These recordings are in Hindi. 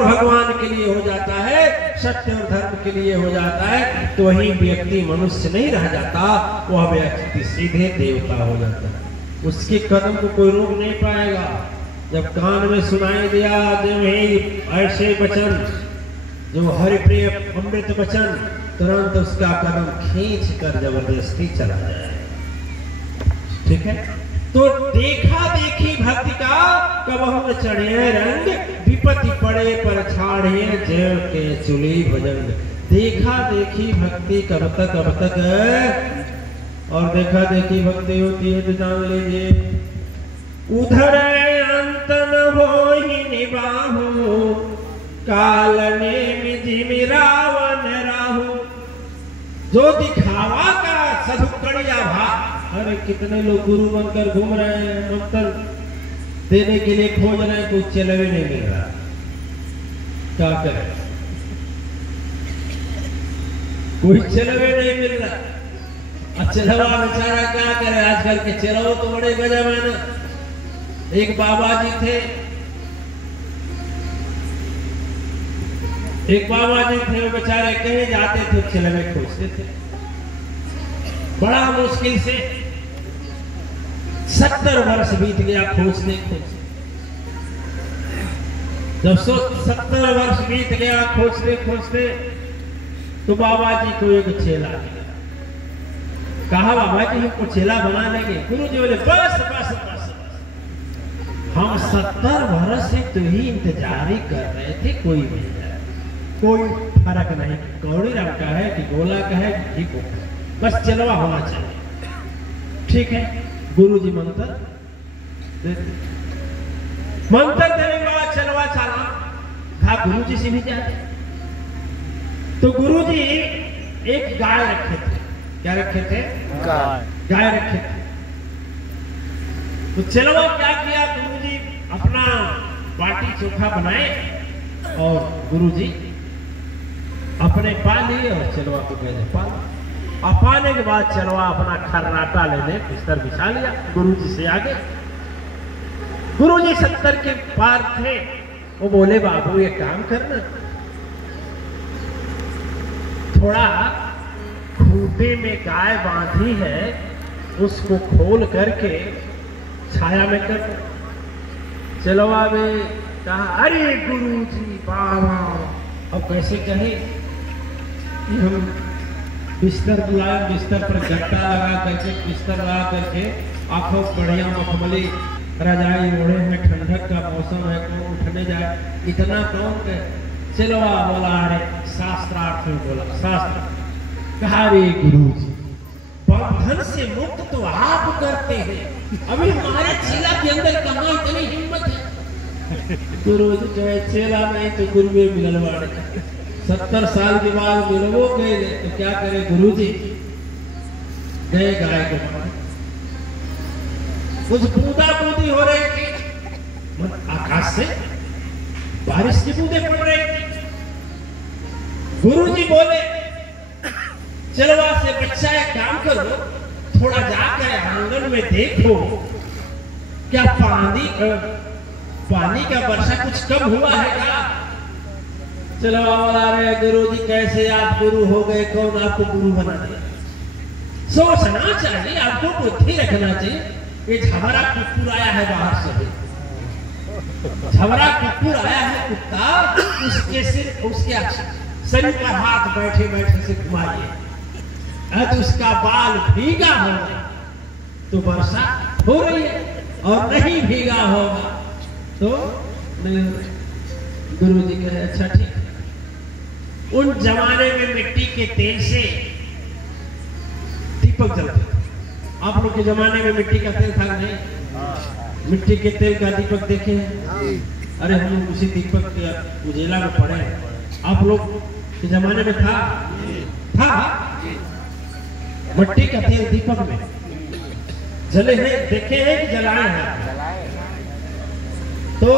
भगवान के लिए हो जाता है, सत्य और धर्म के लिए हो जाता है, तो वही व्यक्ति मनुष्य नहीं रह जाता, वह व्यक्ति सीधे देवता हो जाता है। उसके कदम को कोई रोक नहीं पाएगा। जब कान में सुनाई दिया जब ऐसे वचन, जो हरि प्रिय अमृत वचन, तुरंत उसका कदम खींच कर जबरदस्ती चला जाए। ठीक है, तो देखा देखी भक्ति का कबहु चढ़े रंग, विपत्ति पड़े पर छाड़े जय के चुली भजन। देखा देखी भक्ति कब तक और देखा देखी भक्ति होती है तो जान लीजिए, उधर अंत न हो ही निबाहु, काल ने मिजी रावण राहु। जो दिखावा का सदुकड़िया भाव, अरे कितने लोग गुरु बनकर घूम रहे हैं, मंत्र देने के लिए खोज रहे हैं, कुछ चलवे नहीं मिल रहा, क्या करें, कोई चलवे नहीं मिल रहा। चलवा बेचारा क्या करे, आजकल के चलव तो बड़े गजब है ना। एक बाबा जी थे, वो बेचारे कहीं जाते थे चलवे खोजते थे, बड़ा मुश्किल से 70 वर्ष बीत गया खोजते खोजते। जब 70 वर्ष बीत गया खोजते खोजते, तो बाबा जी को एक चेला मिला। कहा बाबा जी हमको चेला बना लेंगे। गुरु जी बोले बस बस बस, हम 70 वर्ष से तो ही इंतजार ही कर रहे थे, कोई मिल जाए, कोई फर्क नहीं, कौड़ी रंग का है कि गोला का है कि ठीक हो, बस चलवा होना चाहिए। ठीक है, गुरु जी मंत्र देने के बाद चलवा चला। कहा गुरु जी से भी जाते। तो गुरु जी एक गाय रखे थे। क्या रखे थे? गाय रखे थे। तो चलवा क्या किया, गुरु जी अपना बाटी चोखा बनाए और गुरु जी अपने पा लिए और चलवा को भेजे पाला। और पाने के बाद चलवा अपना खर्राटा लेने बिस्तर बिछा लिया, गुरु जी से आगे। गुरु जी 70 के पार थे। वो बोले बाबू ये काम करना, थोड़ा खूंटे में गाय बांधी है, उसको खोल करके छाया में कर। चलवा में कहा अरे गुरु जी बाबा, अब कैसे कहे कि हम बिस्तर बुलाए, बिस्तर पर गट्टा लगा करके, बिस्तर लगा करके, आंखों बढ़िया मखमली रजाई ओढ़े हैं, ठंडक का मौसम है, कौन उठने जाए, इतना कौन के। चलवा बोला अरे शास्त्रार्थ में बोला, शास्त्र कहा रे गुरु जी बंधन से मुक्त तो आप करते हैं, अभी हमारे चेला के अंदर कहाँ इतनी हिम्मत है। गुरु जी कहे चेला नहीं तो गुरु में मिलवाड़े, 70 साल के बाद मिलवो गए तो क्या करे। गुरु जी गए गाय को, कुछ बूंदा बूंदी हो रही थी, आकाश से बारिश की बूंदे पड़ रही थी। गुरु जी बोले चलवा से बच्चा एक काम करो, थोड़ा जाकर आंगन में देखो क्या पानी का वर्षा कुछ कम हुआ है क्या। चलवा बोला रहे गुरु जी कैसे आप गुरु हो गए, कौन आपको गुरु बना दिया। सोचना चाहिए, आपको बुद्धि रखना चाहिए। ये झबरा कुकुर आया है बाहर से, झबरा कुकुर आया है कुत्ता, उसके सिर उसके शरीर पर हाथ बैठे बैठे से घुमाइए, तो उसका बाल भीगा होगा तो वर्षा हो रही है, और नहीं भीगा होगा तो नहीं। गुरु जी कहे अच्छा ठीक है। उन जमाने में मिट्टी के तेल से दीपक जलते थे। आप लोग के जमाने में मिट्टी का तेल था नहीं? मिट्टी के तेल का दीपक देखे हैं? अरे हम लोग उसी दीपक के उजेला में पड़े हैं। आप लोग के जमाने में था मिट्टी का तेल दीपक में जले हैं, देखे हैं कि जलाए हैं? तो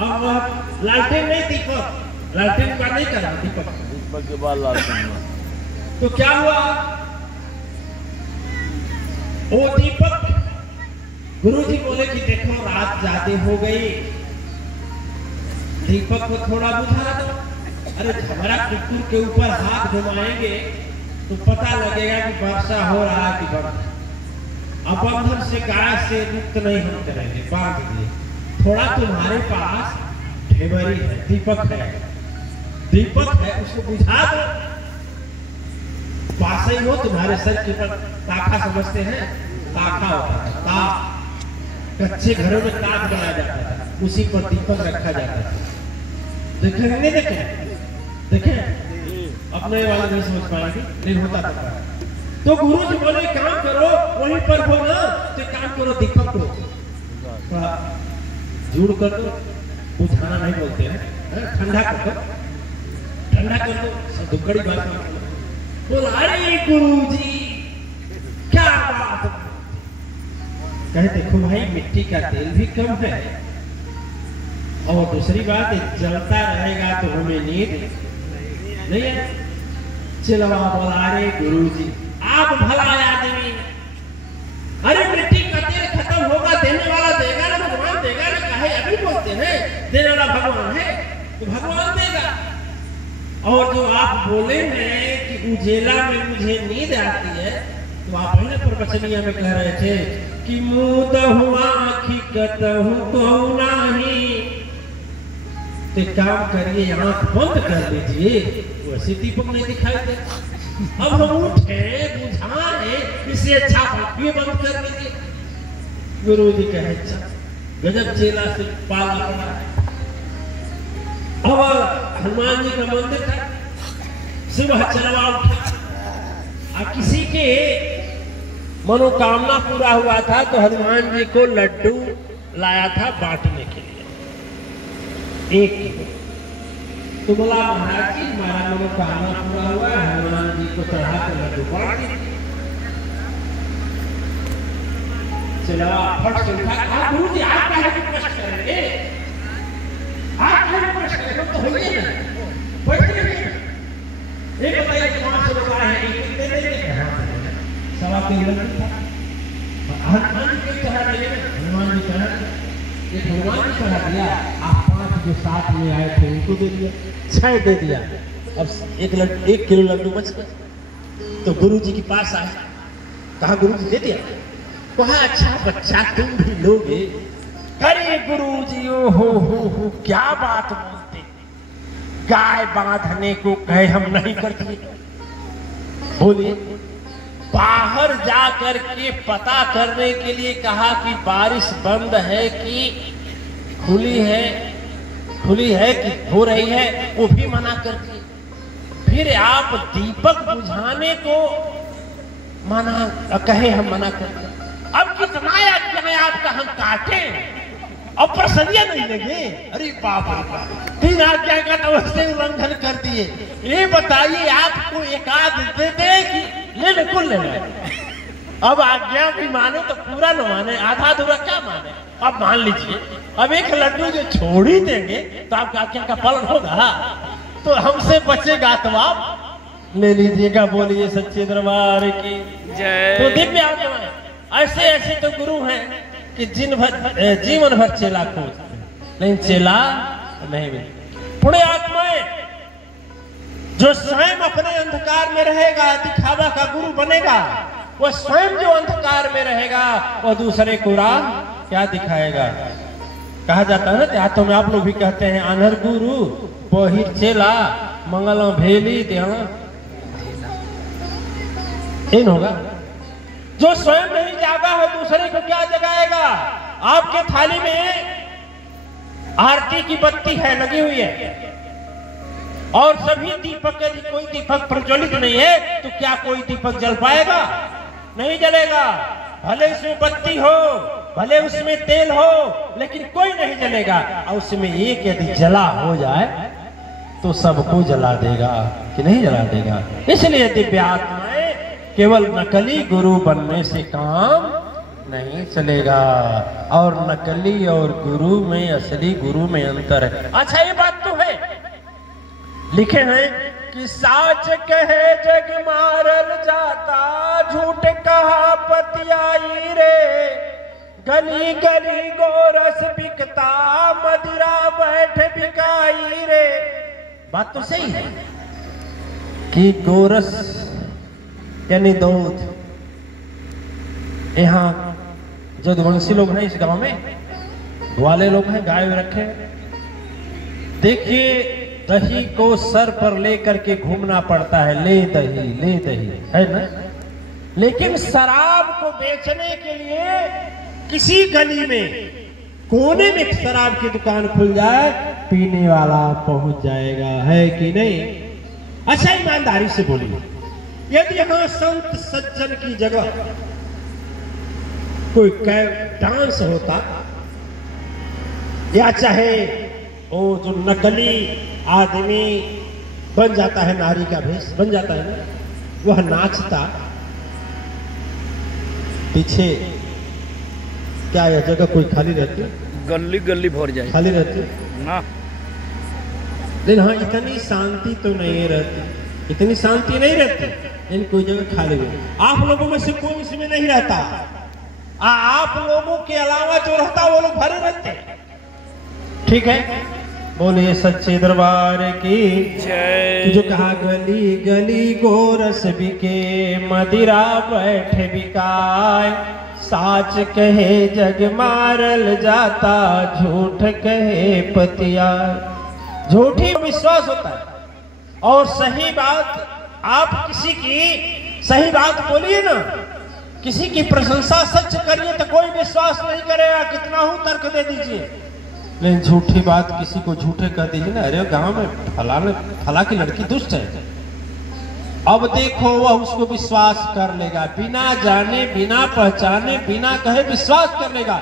अब लालटेन नहीं, दीपक लालटेन का नहीं करा, दीपक के बाद लालटेन। तो क्या हुआ, वो दीपक गुरु जी बोले कि देखो रात ज्यादा हो गई, दीपक को थोड़ा बुझा दो। अरे झगड़ा कुकुर के ऊपर हाथ घुमाएंगे तो पता लगेगा कि वर्षा हो रहा है कि बंद। अब बंधन से गाय से मुक्त नहीं हम करेंगे, बांध दिए। थोड़ा तुम्हारे पास ढेबरी है, दीपक है, दीपक है, उसको बुझा दो। पास ही हो, तुम्हारे सर के ऊपर ताखा समझते हैं, ताखा होता है, ताक। कच्चे घरों में ताक बनाया जाता था, उसी पर दीपक रखा जाता था। देखे नहीं देखे? देखे? अपने वाला नहीं समझ पाएंगे, नहीं होता था। तो गुरु जी बोले काम करो, वहीं पर हो ना, तो काम करो, दीपक को जुड़ कर दो। बुझाना नहीं बोलते हैं, ठंडा कर दो, ठंडा कर दो। दुकड़ी बात बोला, अरे गुरु जी क्या बात। कहे देखो भाई, मिट्टी का तेल भी कम है, और दूसरी बात जलता रहेगा तो हमें नींद नहीं है। चिलवा बोला, अरे गुरु जी आप भला आदमी, अरे मिट्टी का तेल खत्म होगा, देने वाला देगा ना, भगवान देगा ना। कहे अभी बोलते हैं देने वाला भगवान है तो भगवान देगा। और जो आप बोले हैं कि उजेला में मुझे नींद आती है, तो आप पहले प्रवचनिया में कह रहे थे कि मुँह हुआ हकीकत को नहीं, तो काम करिए आंख बंद कर लीजिए, वैसे दीपक नहीं दिखाई दे। अब हम उठे बुझाए, इससे अच्छा ये बंद कर लीजिए। गुरु जी कहे अच्छा, गजब चेला से पाला पड़ा। अब हनुमान जी का मंदिर था, सुबह चलवा उठा, और किसी के मनोकामना पूरा हुआ था तो हनुमान जी को लड्डू लाया था बांटने के लिए 1 किलो। तो बोला महाराज जी हमारा मनोकामना पूरा हुआ, हनुमान जी को चढ़ा कर लड्डू बांट दीजिए। चला फट से उठा, गुरु जी आप क्या रिक्वेस्ट करेंगे, आप क्या रिक्वेस्ट करेंगे, तो होइए ना, बैठिए नहीं। एक बताइए कि 500 रुपया है, एक दे देंगे, 1.25 किलो लड्डू था। हनुमान जी को चढ़ा दिया, हनुमान जी चढ़ा, ये भगवान जी चढ़ा दिया। आप 5 जो साथ में आए थे उनको दे दिया, 6 दे दिया। अब 1 किलो लड्डू बच गया। तो गुरु जी के पास आए, कहा गुरु जी दे दिया। कहा अच्छा बच्चा तुम भी लोगे। अरे गुरु जी ओ हो क्या बात बोलते, गाय बांधने को कहे हम नहीं करते। बोलिए, बाहर जाकर के पता करने के लिए कहा कि बारिश बंद है कि खुली है कि हो रही है, वो भी मना कर दिए। फिर आप दीपक बुझाने को मना कहे हम मना कर दिए। अब कितना आपका हम काटे, अब प्रसन्नता नहीं लगे। अरे बाप रे बाप, 3 आज्ञा का तो वैसे उल्लंघन कर दिए। ये बताइए आपको एकाध दे दे कि ले कुल ले। अब आज्ञा भी माने तो पूरा न माने, आधा अधूरा क्या माने। अब मान लीजिए अब 1 लड्डू जो छोड़ ही देंगे तो आपका आज्ञा का पालन होगा, तो हमसे बचेगा तो आप ले लीजिएगा। बोलिए सच्चे दरबार की जय। तो दिव्य आत्माएं ऐसे तो गुरु हैं कि जीवन भर चेला खोजते, लेकिन चेला नहीं मिलता। पुण्य आत्माएं जो स्वयं अपने अंधकार में रहेगा, दिखावा का गुरु बनेगा, वो स्वयं जो अंधकार में रहेगा वो दूसरे को राह क्या दिखाएगा। कहा जाता है ना, देहातों में आप लोग भी कहते हैं अनहर गुरु बहिर चेला मंगलों भेली ध्यान इन होगा। जो स्वयं नहीं जागा है दूसरे को क्या जगाएगा। आपके थाली में आरती की बत्ती है लगी हुई है और सभी दीपक, यदि कोई दीपक प्रज्वलित नहीं है तो क्या कोई दीपक जल पाएगा? नहीं जलेगा। भले इसमें बत्ती हो, भले उसमें तेल हो, लेकिन कोई नहीं जलेगा। और उसमें एक यदि जला हो जाए तो सबको जला देगा कि नहीं जला देगा। इसलिए दिव्य आत्माएं केवल नकली गुरु बनने से काम नहीं चलेगा। और नकली और गुरु में, असली गुरु में अंतर है। अच्छा ये बात तो है, लिखे हैं कि साच कहे जग मारल जाता, झूठ कहा पतियाई रे, गली गली गोरस बिकता, मदिरा बैठ बिकाई रे। बात तो सही है कि गोरस यानी दूध, यहाँ जो वंशी लोग हैं इस गांव में, ग्वाले लोग हैं, गाय रखे। देखिए दही को सर पर लेकर के घूमना पड़ता है, ले दही है ना। लेकिन शराब को बेचने के लिए किसी गली में कोने में शराब की दुकान खुल जाए, पीने वाला पहुंच जाएगा, है कि नहीं? अच्छा ईमानदारी से बोलिए, यदि यहाँ संत सज्जन की जगह कोई डांस होता, या चाहे वो जो नकली आदमी बन जाता है, नारी का भेष बन जाता है ना, वह नाचता, पीछे क्या यह जगह कोई खाली रहती? गली गली भर जाए, खाली रहती ना। लेकिन हाँ इतनी शांति तो नहीं रहती, इतनी शांति नहीं रहती, लेकिन कोई जगह खाली है। आप लोगों में से कोई इसमें नहीं रहता, आप लोगों के अलावा जो रहता वो लोग भरे रहते। ठीक है, बोलिए सच्चे दरबार की जय। जो कहा गली गली गोरस बिके, मदिरा बैठ बिकाय, साच कहे जग मारल जाता, झूठ कहे पतिया। झूठी विश्वास होता है और सही बात, आप किसी की सही बात बोलिए ना, किसी की प्रशंसा सच करिए तो कोई विश्वास नहीं करेगा, कितना हूं तर्क दे दीजिए। लेकिन झूठी बात किसी को झूठे कह दीजिए ना, अरे गांव में फला की लड़की दुष्ट है, अब देखो वह उसको विश्वास कर लेगा, बिना जाने बिना पहचाने बिना कहे विश्वास कर लेगा।